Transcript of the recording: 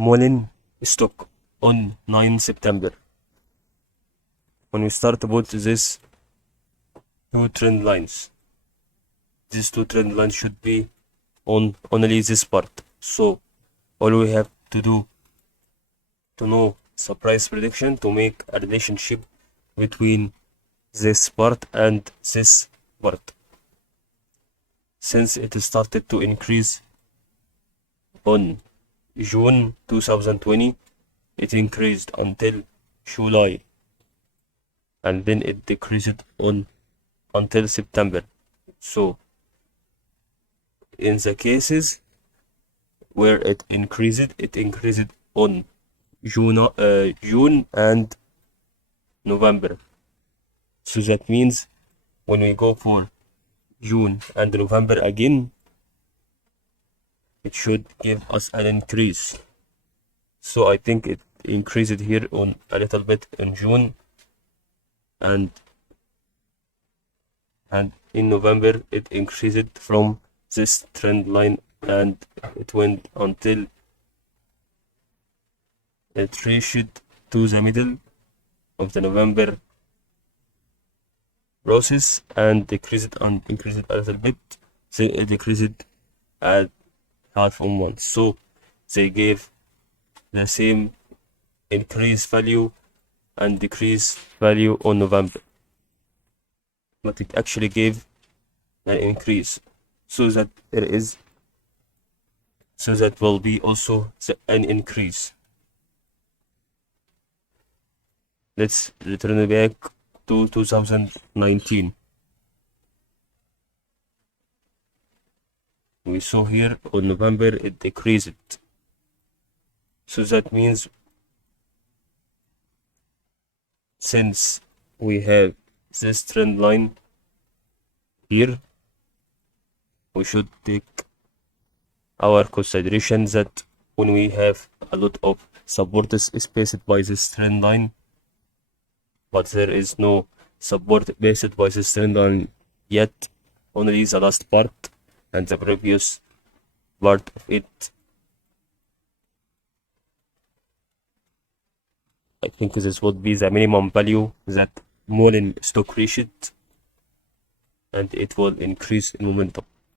Mullen stock on 9 September. When we start about this two trend lines, these two trend lines should be on only this part. So all we have to do to know the price prediction to make a relationship between this part and this part. Since it started to increase on June 2020, it increased until July, and then it decreased on until September. So in the cases where it increased on June and November. So that means when we go for June and November again, it should give us an increase. So I think it increased here on a little bit in June, and in November it increased from this trend line, and it went until it reached to the middle of the November process and increased a little bit. So it decreased at half a month. So they gave the same increase value and decrease value on November, but it actually gave an increase, so that will be also an increase. Let's return back to 2019. We saw here on November it decreased. So that means since we have this trend line here, we should take our consideration that when we have a lot of support is spaced by this trend line, but there is no support based by this trend line yet, only the last part and the previous part of it. I think this would be the minimum value that MULN stock reached, and it will increase in momentum.